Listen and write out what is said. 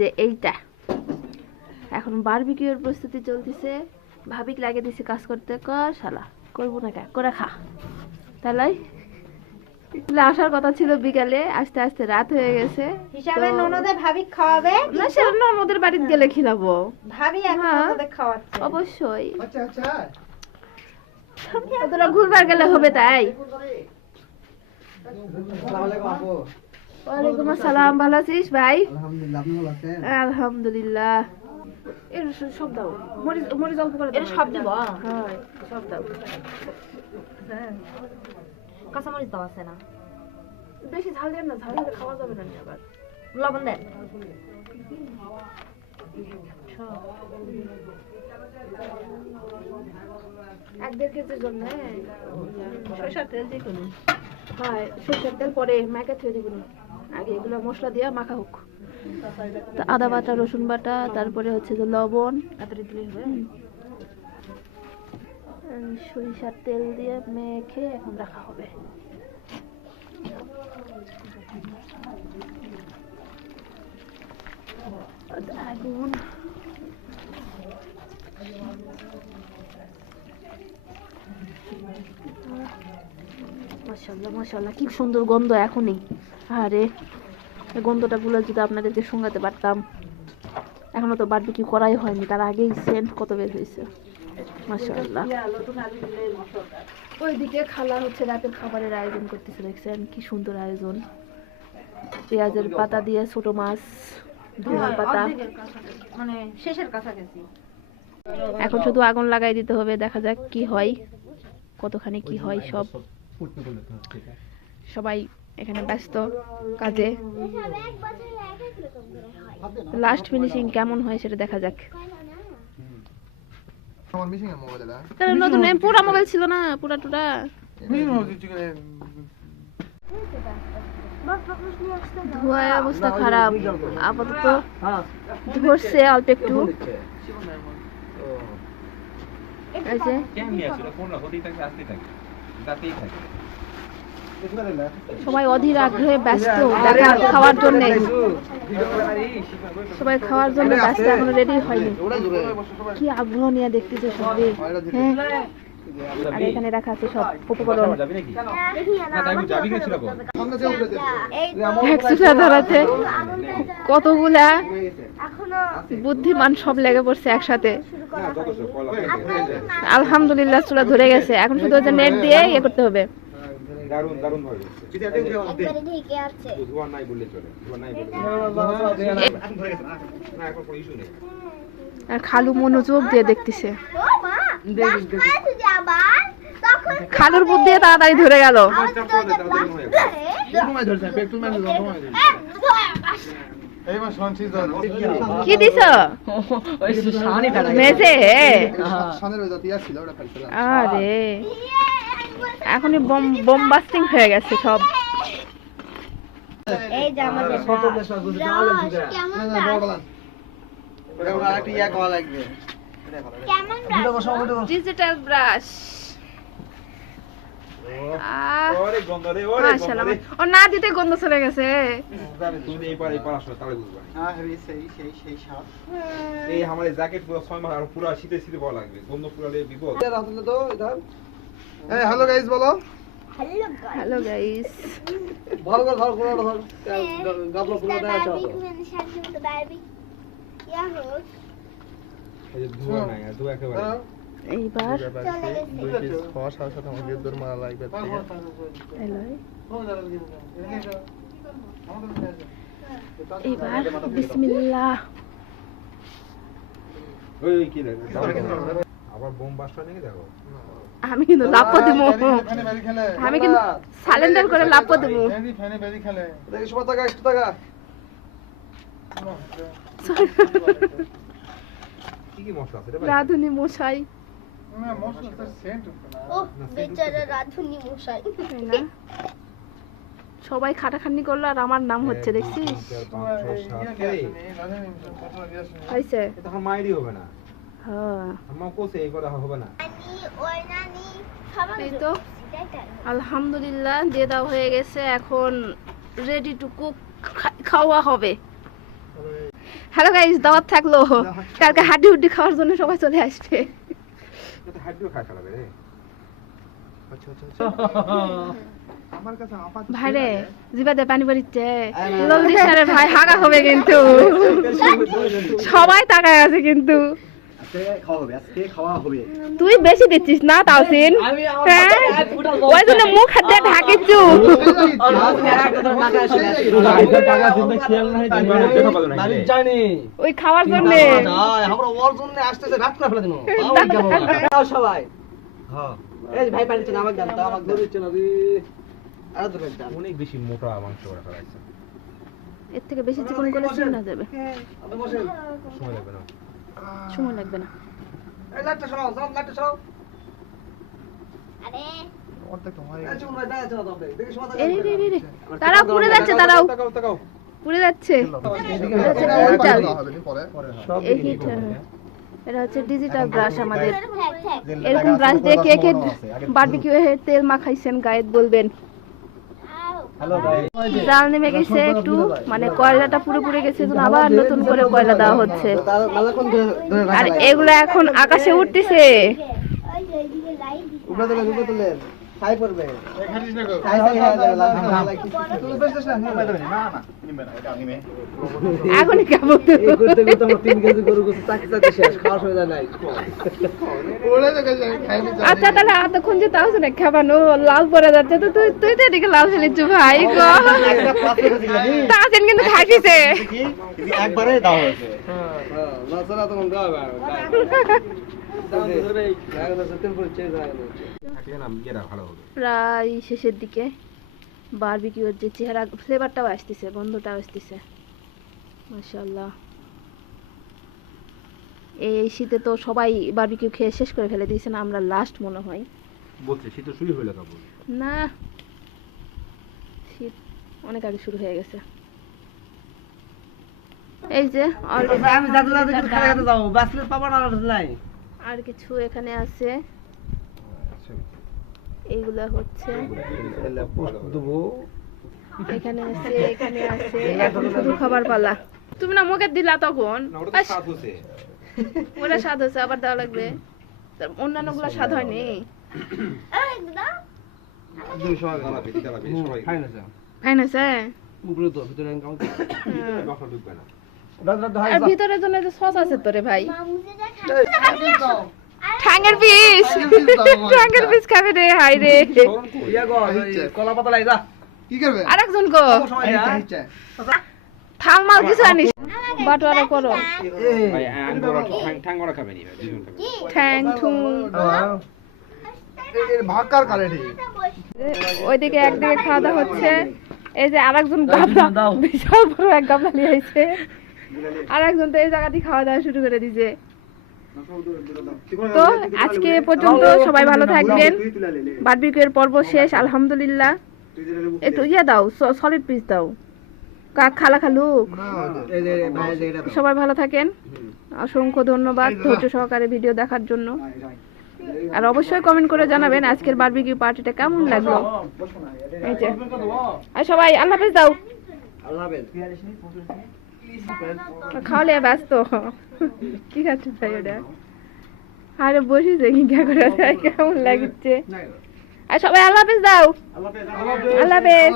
যে এইটা এখন বারবিকিউর প্রস্তুতি চলতেছে। ভাবিক লাগিয়ে দিছি কাজ করতে, কর শালা, করবো না কে, করে খা। তাহলে আসার কথা ছিল বিকালে, আস্তে আস্তে রাত হয়ে গেছে। হিসাবে ননদে ভাবি খাওয়াবে না, সে ননদের বাড়িতে গেলে খিলাবো। ভাবি এখন ননদে খাওয়াচ্ছে অবশ্যই। আচ্ছা আচ্ছা তোরা ঘুরবার গেলে হবে তাই। আসসালামু আলাইকুম আপু। ওয়ালাইকুম আসসালাম। ভালো আছিস ভাই? আলহামদুলিল্লাহ, আপনি ভালো আছেন? আলহামদুলিল্লাহ। এর সব দাও, মরিচ মরিচ অল্প করে দাও। এর সব দিব? হ্যাঁ সব দাও। হ্যাঁ কাঁচামরিচ দাও আছে না? বেশি ঝাল দেন না, ঝাল দিলে খাওয়া যাবে না আবার। লবণ দেন। এক দেড় কেজির জন্য সরষের তেল দিয়ে করুন। হ্যাঁ, সরষের তেল পরে মাখা থুয়ে দিব না, আগে এগুলো মশলা দিয়ে মাখা হোক। তো আদা বাটা, রসুন বাটা, তারপরে হচ্ছে যে লবণ, এতটা দিলে হবে? সরিষার তেল দিয়ে মেখে এখন রাখা হবে। আগুন মাশাআল্লাহ মাশাআল্লাহ, কি সুন্দর গন্ধ এখনই। আরে এই গন্ধটা গুলো যদি আপনাদেরকে শোনাতে পারতাম। এখনো তো বারবিকিউ করাই হয়নি, তার আগেই সেন্ট কত বের হয়েছে। মাশাআল্লাহ। ওইদিকে খালা হচ্ছে রাতের খাবারের আয়োজন করতেছে, দেখছেন কি সুন্দর আয়োজন। পেঁয়াজের পাতা দিয়ে ছোট মাছ, ধনিয়া পাতা, মানে শেষের কাছাকাছি। এখন শুধু আগুন লাগাই দিতে হবে, দেখা যাক কি হয়, কতখানি কি হয়। সবাই এখানে ব্যস্ত কাজে। লাস্ট ফিনিশিং কেমন হয় সেটা দেখা যাক। আমার মিশিং এর মোবাইল এটা তাহলে নতুন পুরা মোবাইল ছিল না, পুরা টুরা ধোঁয়ায় অবস্থা খারাপ। আপাতত ধরছে অল্প একটু। এই যে সবাই অধীর আগ্রহে ব্যস্ত খাওয়ার জন্য, সবাই খাওয়ার জন্য ব্যস্ত, এখনো রেডি হয়নি। কি আগ্রহ নিয়ে দেখতেছে সবাই। হ্যাঁ, আর এখানে রাখা আছে সব উপকরণ। একশোটা ধরাতে কতগুলা বুদ্ধিমান সব লেগে পড়ছে একসাথে। আলহামদুলিল্লাহ চুলা ধরে গেছে, এখন শুধু হচ্ছে নেট দিয়ে ইয়ে করতে হবে। দারুন দারুন ভাবে একবারে ঢেকে আছে ধোয়া নাই বললে চলে, ধোয়া নাই বললে এখন ধরে গেছে না, এখন কোনো ইস্যু নেই। আর খালু মনোযোগ দিয়ে দেখতেছে। ও মা দেখো তুই আবার তখন খালুর বুদ্ধি দিয়ে তাড়াতাড়ি ধরে গেল। সময় ধরছে একটু মানে সময় ধরছে। এইবার শুনছি কি দিছো? ওই শানি ফেলা মেজে সানের ওই জাতীয় ছিল ওটা ফেলছিলাম। আরে এখনই বম বাস্টিং হয়ে গেছে সব। এই যে আমাদের কত বেশ বুঝে আলো দিতে কেমন না বড় ওটা আরেকটা ইয়া করা লাগবে। কেমন দুটো বসা ওটা ডিজিটাল ব্রাশ। ওরে গন্ধ রে, ওরে গন্ধ রে। ও না দিতে গন্ধ চলে গেছে। তুমি এই পার আসো তাহলে বুঝবা। হ্যাঁ সেই সাপ। এই আমাদের জ্যাকেট পুরো 6 মাস আর পুরো শীতে শীতে ভালো লাগবে, গন্ধ পুরালে বিপদ। রাতলে তো ইধার। এই হ্যালো গাইস বলো। Hello guys. ভালো করে ধর পুরো ধর। গাবলা পুরো দেয়া আছে। এই যে ধোয়া নাই, আর ধোয়া একেবারে এইবার দুই পিস খাওয়া সাথে সাথে আমাকে দূর মারা লাগবে। এলয় এইবার বিসমিল্লাহ। ওই কি রে আবার বোম বাস্ট হয় নাকি দেখো। আমি কিন্তু লাপো দেবো, আমি কিন্তু সালেন্ডার করে লাপো দেবো। দেখি সবার টাকা একটু টাকা। কি কি মশলা আছে রে ভাই? রাধুনি মশাই না মশলা তো সেন্ট না। ও বেচারা রাধুনি মশাই। না, সবাই খাটাখাটনি করলো আর আমার নাম হচ্ছে, দেখছিস? হয়েছে তখন মাইরি হবে না। হ্যাঁ আমার কোসে এই কথা হবে না। এই তো আলহামদুলিল্লাহ দিয়ে দেওয়া হয়ে গেছে, এখন রেডি টু কুক, খাওয়া হবে। হ্যালো গাইস, দাওয়াত থাকলো, কালকে হাড্ডি হুড্ডি খাওয়ার জন্য সবাই চলে আসবে। তো হাড্ডিও খায় শালা রে। আচ্ছা আচ্ছা আচ্ছা আমার কাছে আপা ভাইরে জিবাতে পানি পড়িচ্ছে, জলদি সারে ভাই, হাগা হবে কিন্তু। সবাই তাকায় আছে কিন্তু। তুই বেশি দিচ্ছিস না তাওসিন, হ্যাঁ ওই জন্য মুখ হাত দিয়ে ঢাকিচ্ছু। ওই খাওয়ার জন্য সবাই হ্যাঁ এই ভাই পানি চলে আমাকে দাও, আমাকে আর তো দাও। অনেক বেশি মোটা মাংস ওরা ফেলাইছে। এর থেকে বেশি চিকন করলে চিনা যাবে, আপনি বসেন। সময় লাগবে না। সময় লাগবে না। এই লাটটা সরাও, সব লাটটা সরাও। অর্ধেক তো হয়। এই চুন ভাই দাঁড়াচ্ছে না তো আপনি। দেখি সময় এই রে রে রে, তারাও পুড়ে যাচ্ছে, তারাও তাকাও তাকাও। পুড়ে যাচ্ছে। এই হিট, এটা হচ্ছে ডিজিটাল ব্রাশ আমাদের। এরকম ব্রাশ দিয়ে কে কে বারবিকিউ এ তেল মাখাইছেন গায়ে বলবেন। জাল নেমে গেছে একটু, মানে কয়লাটা পুরো গেছে, এখন আবার নতুন করে কয়লা দেওয়া হচ্ছে। আর এগুলো এখন আকাশে উঠতেছে। উপরে তোলেন ছাই পড়বে। এখনই খাবো তো। এই করতে করতে আমার 3 কেজি গরু গোশত চাকরি শেষ, খাওয়া হয়ে যায় নাই। আচ্ছা তাহলে এতক্ষণ যে তাও না খাবানো লাল পরে যাচ্ছে, তো তুই তুই তো এদিকে লাল ফেলিচ্ছু ভাই গো। তাছেন কিন্তু খাইছে। একবারে দাও হয়েছে। হ্যাঁ না সারা তো মন দাও দাও ধরে লাগলো সত্যি পরিচয় যায় না। থাকলে না গেরা ভালো হবে। প্রায় শেষের দিকে বারবিকিউর যে চেহারা, ফ্লেভারটাও আসতেছে, গন্ধটাও আসতেছে, মাশাআল্লাহ। এই শীতে তো সবাই বারবিকিউ খেয়ে শেষ করে ফেলে দিয়েছে না, আমরা লাস্ট মনে হয়। বলছে শীত তো শুরু হইলো কাবু। না, শীত অনেক আগে শুরু হয়ে গেছে। এই যে already আমি দাদু দাদু খাইতে যাও, বাসলে পাবো না নাই। আর কিছু এখানে আছে, এইগুলা হচ্ছে এখানে আছে, এখানে আছে। এখন শুধু খাবার পালা। তুমি না মুখে দিলা তখন, না ওটা তো স্বাদ হচ্ছে। ওটা স্বাদ হচ্ছে, আবার দেওয়া লাগবে। তার অন্যান্য গুলা স্বাদ হয়নি। দুই সময় দাঁড়াবে দাঁড়াবে সবাই। খাই না স্যার ফাইন আছে। উপরে তো ভিতরে কাম ডক্টর ঢুকবে না। দাদু দাদু আর ভিতরের জন্য যে সস আছে তোরে ভাই, ঠাঙ্গের পিস, ঠাঙ্গের পিস খাবে রে, হাই রে। ইয়া গো কলা পাতা লাই যা কি করবে আরেকজন গো, থাল মাল কিছু আনিস, বাটোয়ারা করো। ভাই আঙ্গুরা ঠাঙ্গরা খাবে নি ভাই, দুজন খাবে। ঠ্যাং ঠুং। এর ভাগকার কারে রে ওইদিকে একদিকে খাওয়া দাওয়া হচ্ছে। এই যে আরেকজন গামলা, বিশাল বড় এক গামলা নিয়ে আইছে। আরেকজন তো এই জায়গাতেই খাওয়া দাওয়া শুরু করে দিয়েছে। তো আজকে এ পর্যন্ত, সবাই ভালো থাকবেন। বারবিকিউর পর্ব শেষ আলহামদুলিল্লাহ। একটু ইয়া দাও, সলিড পিস দাও, কাক খালা খালুক। এই যে ভাই যে এটা সবাই ভালো থাকেন, অসংখ্য ধন্যবাদ ধৈর্য সহকারে ভিডিও দেখার জন্য। আর অবশ্যই কমেন্ট করে জানাবেন আজকের বারবিকিউ পার্টিটা কেমন লাগলো। এই যে আর সবাই আল্লাহ হাফেজ দাও। আল্লাহ হাফেজ। খাওয়ালে ব্যস্ত কি খাচ্ছে ভাই ওটা? আরে বসিছে কি করে, কেমন লাগছে? আর সবাই আল্লাহ হাফেজ দাও। আল্লাহ হাফেজ।